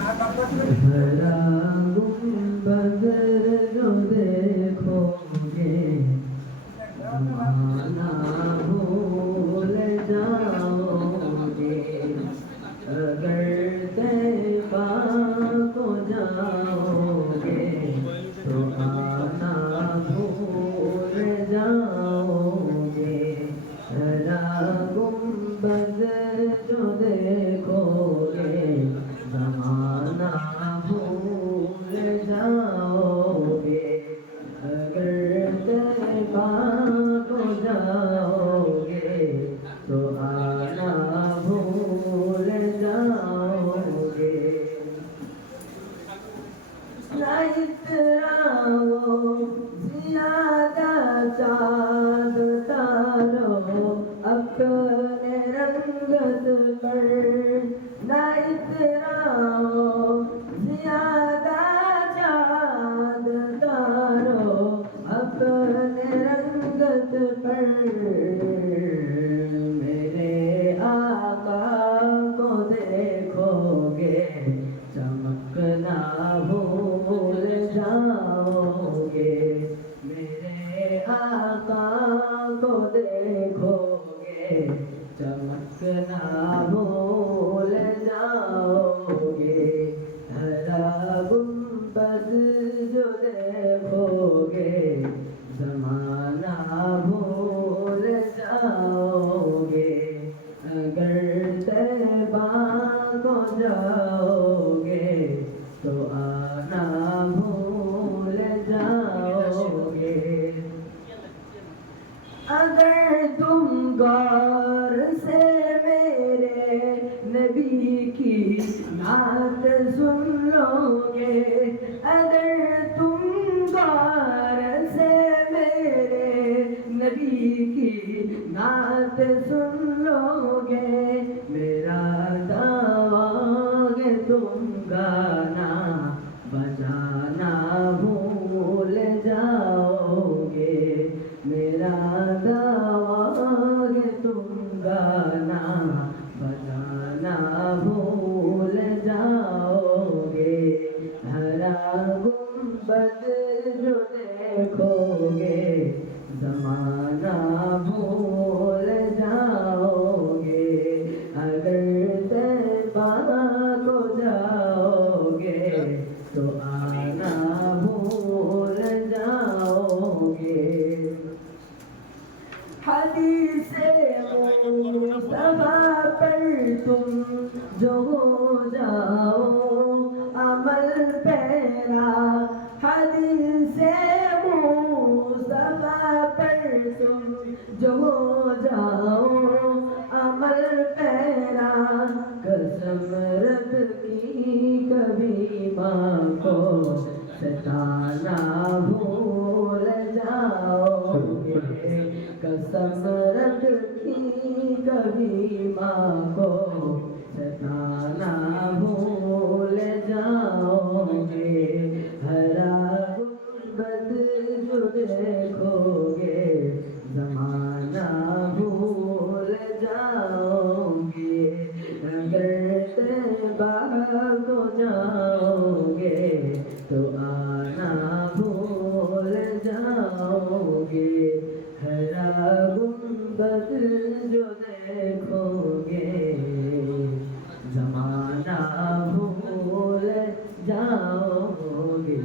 Gracias. Gaza. देखोगे जमाना भूल जाओगे। अगर तैबा को जाओगे तो आना भूल जाओगे। अगर तुम गौर से मेरे नबी की नात सुन लोगे नात सुन लोगे, मेरा दावा है तुम गाना बजाना भूल जाओगे, मेरा दावा है तुम गाना बजाना भूल जाओगे। हरा गुंबद जो देखोगे पर तुम जो हो जाओ अमल पैरा हदीस मुस्तफा पर तुम जो हो कसम रखी कभी माँ को सताना भूल जाओगे। हरा गुरबद देखोगे, जमाना भूल जाओगे। रंगते बाहर को जाओगे तो आना भूल जाओगे। हरा गुंबद जो देखोगे जमाना भूल जाओगे।